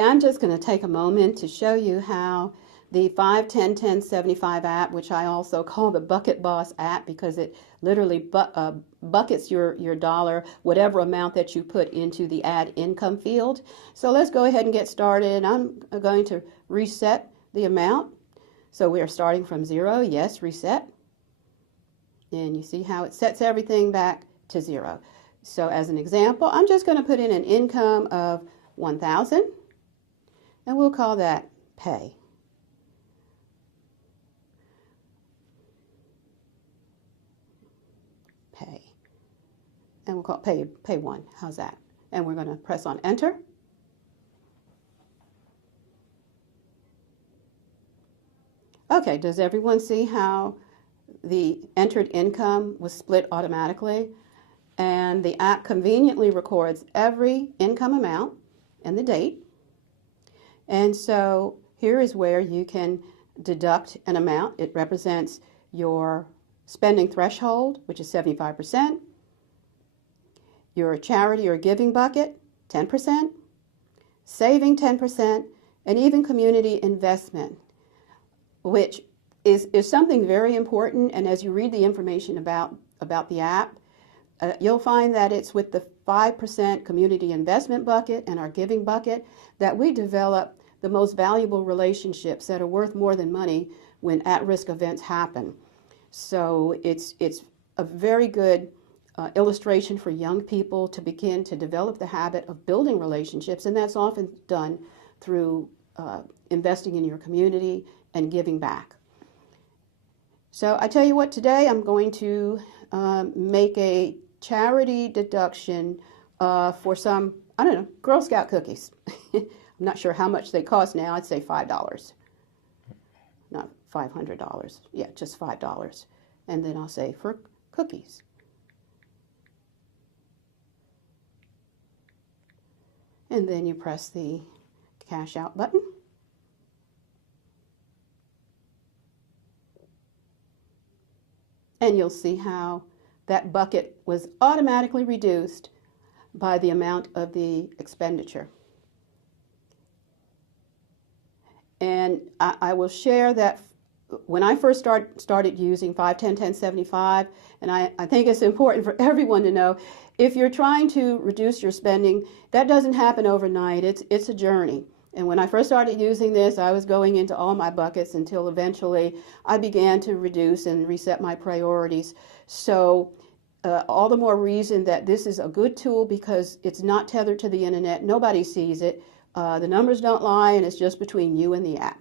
I'm just going to take a moment to show you how the 5, 10, 10, 75 app, which I also call the Bucket Boss app because it literally buckets your dollar, whatever amount that you put into the add income field. So let's go ahead and get started. I'm going to reset the amount. So we are starting from 0. Yes, reset. And you see how it sets everything back to 0. So as an example, I'm just going to put in an income of 1,000. And we'll call that pay. Pay. And we'll call it pay 1. How's that? And we're going to press on enter. Okay, does everyone see how the entered income was split automatically? And the app conveniently records every income amount and the date. And so here is where you can deduct an amount. It represents your spending threshold, which is 75%, your charity or giving bucket, 10%, saving 10%, and even community investment, which is something very important. And as you read the information about the app, you'll find that it's with the 5% community investment bucket and our giving bucket that we develop the most valuable relationships that are worth more than money when at-risk events happen. So it's a very good illustration for young people to begin to develop the habit of building relationships, and that's often done through investing in your community and giving back. So I tell you what, today I'm going to make a charity deduction for some, I don't know, Girl Scout cookies. I'm not sure how much they cost now. I'd say $5. Not $500. Yeah, just $5. And then I'll say for cookies. And then you press the cash out button. And you'll see how that bucket was automatically reduced by the amount of the expenditure. And I will share that when I first started using 5, 10, 10, 75, and I think it's important for everyone to know, if you're trying to reduce your spending, that doesn't happen overnight. It's a journey. And when I first started using this, I was going into all my buckets until eventually I began to reduce and reset my priorities. So all the more reason that this is a good tool because it's not tethered to the internet. Nobody sees it. The numbers don't lie, and it's just between you and the app.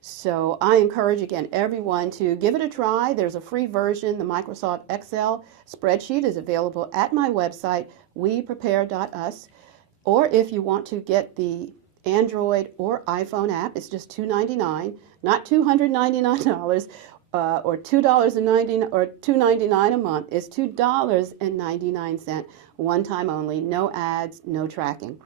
So I encourage, again, everyone to give it a try. There's a free version. The Microsoft Excel spreadsheet is available at my website, weprepare.us. Or if you want to get the Android or iPhone app, it's just $2.99, not $299 or $2.99 or $2.99 a month. It's $2.99, one time only, no ads, no tracking.